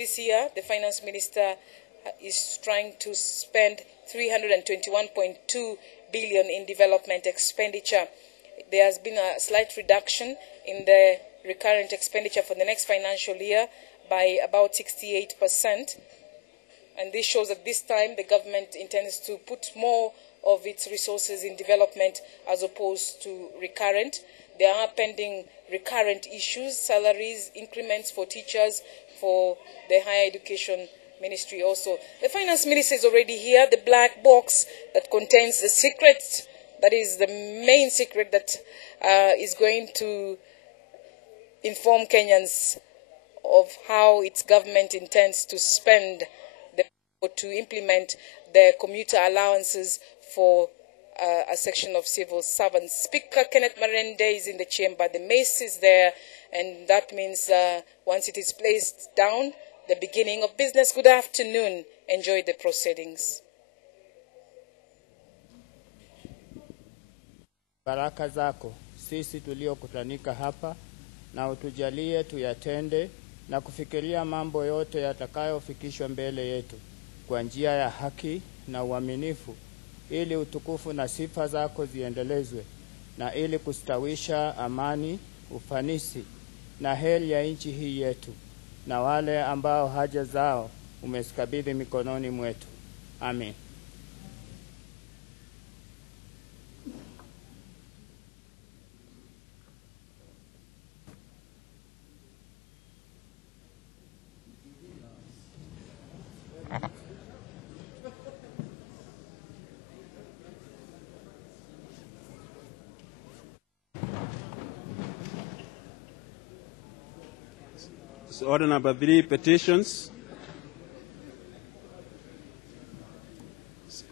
this year, the Finance Minister is trying to spend 321.2 billion in development expenditure. There has been a slight reduction in the recurrent expenditure for the next financial year by about 68%. And this shows that this time the government intends to put more of its resources in development as opposed to recurrent. There are pending recurrent issues, salaries, increments for teachers, for the higher education ministry also. The finance minister is already here, the black box that contains the secret, that is the main secret that is going to inform Kenyans of how its government intends to spend to implement the commuter allowances for a section of civil servants. Speaker Kenneth Marende is in the chamber. The mace is there, and that means once it is placed down, the beginning of business. Good afternoon. Enjoy the proceedings. Baraka zako sisi tuliokutanika hapa, na utujalie tuyatende na kufikiria mambo yote yatakayofikishwa mbele yetu kwa njia ya haki na uaminifu, ili utukufu na sifa zako ziendelezwe, na ili kustawisha amani, ufanisi na heri ya nchi hii yetu, na wale ambao haja zao umezikabidhi mikononi mwetu. Amen. Order number 3, petitions.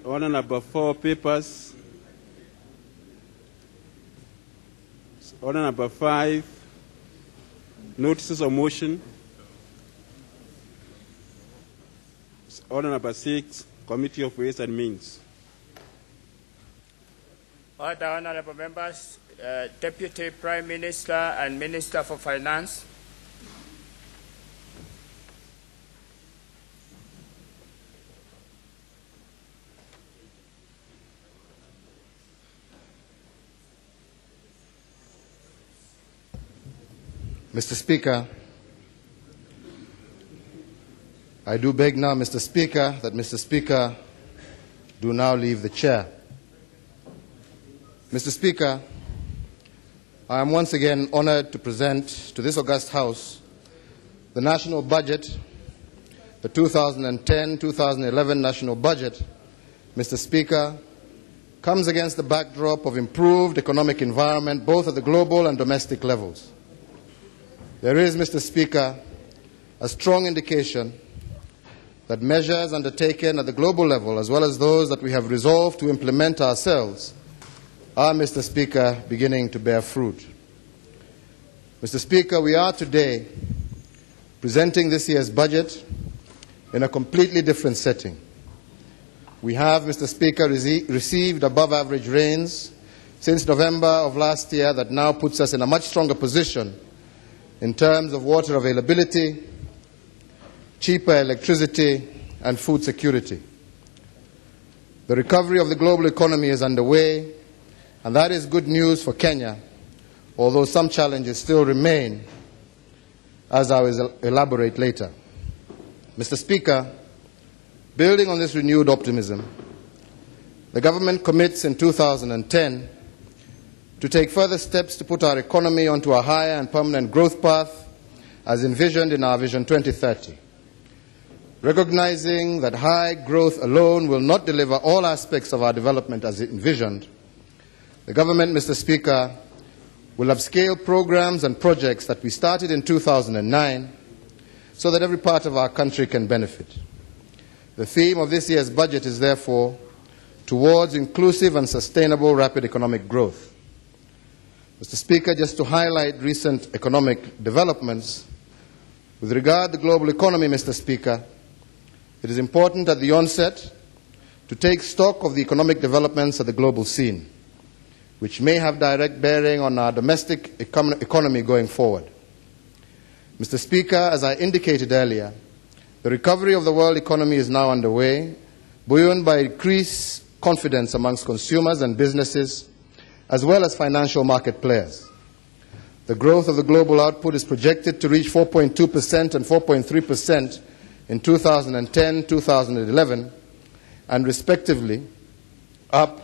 Order number 4, papers. Order number 5, notices of motion. Order number 6, Committee of Ways and Means. Order, honorable members, Deputy Prime Minister and Minister for Finance. Mr. Speaker, I do beg now, Mr. Speaker, that Mr. Speaker do now leave the chair. Mr. Speaker, I am once again honored to present to this august House the national budget, the 2010-2011 national budget. Mr. Speaker, comes against the backdrop of improved economic environment both at the global and domestic levels. There is, Mr. Speaker, a strong indication that measures undertaken at the global level, as well as those that we have resolved to implement ourselves, are, Mr. Speaker, beginning to bear fruit. Mr. Speaker, we are today presenting this year's budget in a completely different setting. We have, Mr. Speaker, received above-average rains since November of last year that now puts us in a much stronger position in terms of water availability, cheaper electricity, and food security. The recovery of the global economy is underway, and that is good news for Kenya, although some challenges still remain, as I will elaborate later. Mr. Speaker, building on this renewed optimism, the government commits in 2010 to take further steps to put our economy onto a higher and permanent growth path as envisioned in our Vision 2030. Recognizing that high growth alone will not deliver all aspects of our development as envisioned, the government, Mr. Speaker, will upscale programs and projects that we started in 2009 so that every part of our country can benefit. The theme of this year's budget is therefore towards inclusive and sustainable rapid economic growth. Mr. Speaker, just to highlight recent economic developments, with regard to the global economy, Mr. Speaker, it is important at the onset to take stock of the economic developments at the global scene, which may have direct bearing on our domestic economy going forward. Mr. Speaker, as I indicated earlier, the recovery of the world economy is now underway, buoyed by increased confidence amongst consumers and businesses, as well as financial market players. The growth of the global output is projected to reach 4.2% and 4.3% in 2010-2011, and respectively up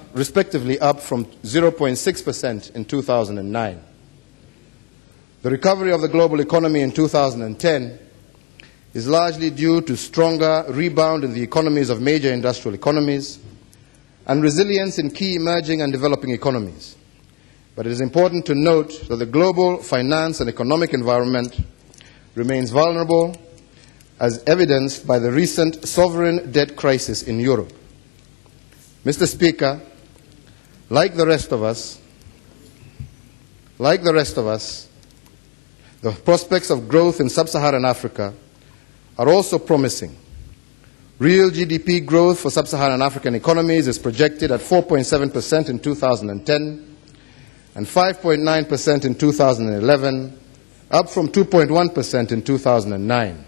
from 0.6% in 2009. The recovery of the global economy in 2010 is largely due to stronger rebound in the economies of major industrial economies and resilience in key emerging and developing economies. But it is important to note that the global finance and economic environment remains vulnerable, as evidenced by the recent sovereign debt crisis in Europe. Mr. Speaker, like the rest of us, the prospects of growth in sub-Saharan Africa are also promising. Real GDP growth for sub-Saharan African economies is projected at 4.7% in 2010 and 5.9% in 2011, up from 2.1% in 2009.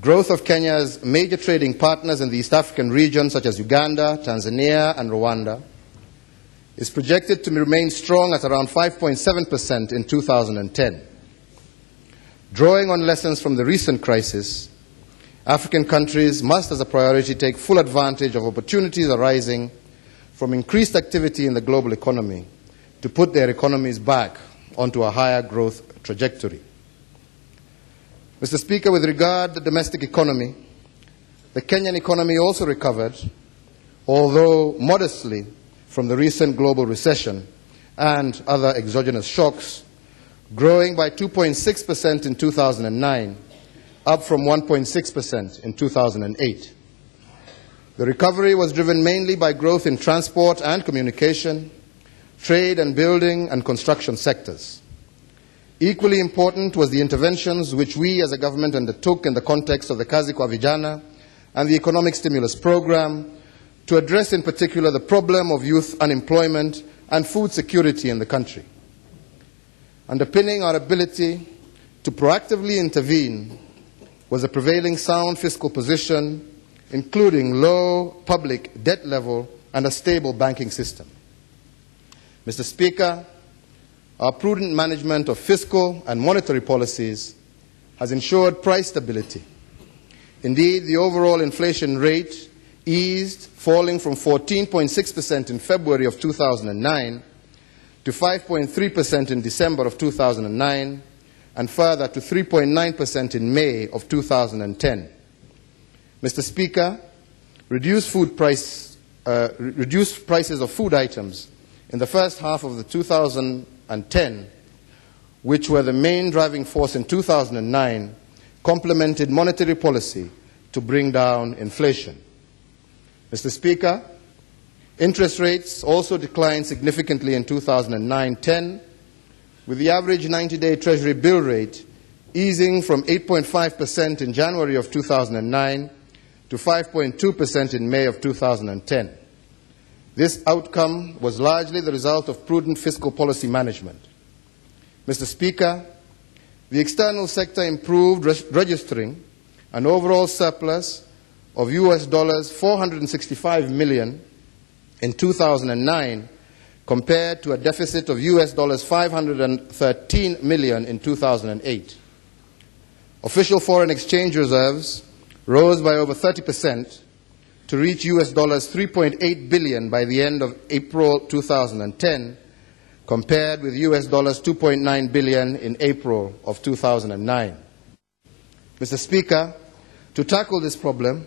Growth of Kenya's major trading partners in the East African region, such as Uganda, Tanzania, and Rwanda, is projected to remain strong at around 5.7% in 2010. Drawing on lessons from the recent crisis, African countries must, as a priority, take full advantage of opportunities arising from increased activity in the global economy to put their economies back onto a higher growth trajectory. Mr. Speaker, with regard to the domestic economy, the Kenyan economy also recovered, although modestly, from the recent global recession and other exogenous shocks, growing by 2.6% in 2009, up from 1.6% in 2008. The recovery was driven mainly by growth in transport and communication, trade and building and construction sectors. Equally important was the interventions which we as a government undertook in the context of the Kazi kwa Vijana and the economic stimulus program to address in particular the problem of youth unemployment and food security in the country. Underpinning our ability to proactively intervene was a prevailing sound fiscal position, including low public debt level and a stable banking system. Mr. Speaker, our prudent management of fiscal and monetary policies has ensured price stability. Indeed, the overall inflation rate eased, falling from 14.6% in February of 2009 to 5.3% in December of 2009, and further to 3.9% in May of 2010. Mr. Speaker, reduced prices of food items in the first half of the 2010, which were the main driving force in 2009, complemented monetary policy to bring down inflation. Mr. Speaker, interest rates also declined significantly in 2009-10, with the average 90-day Treasury bill rate easing from 8.5% in January of 2009 to 5.2% in May of 2010. This outcome was largely the result of prudent fiscal policy management. Mr. Speaker, the external sector improved, registering an overall surplus of US $465 million in 2009 compared to a deficit of US $513 million in 2008. Official foreign exchange reserves rose by over 30% to reach US $3.8 billion by the end of April 2010, compared with US $2.9 billion in April of 2009. Mr. Speaker, to tackle this problem,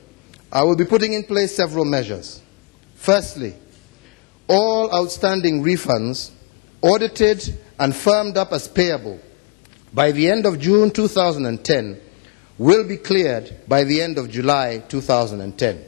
I will be putting in place several measures. Firstly, all outstanding refunds audited and firmed up as payable by the end of June 2010 will be cleared by the end of July 2010.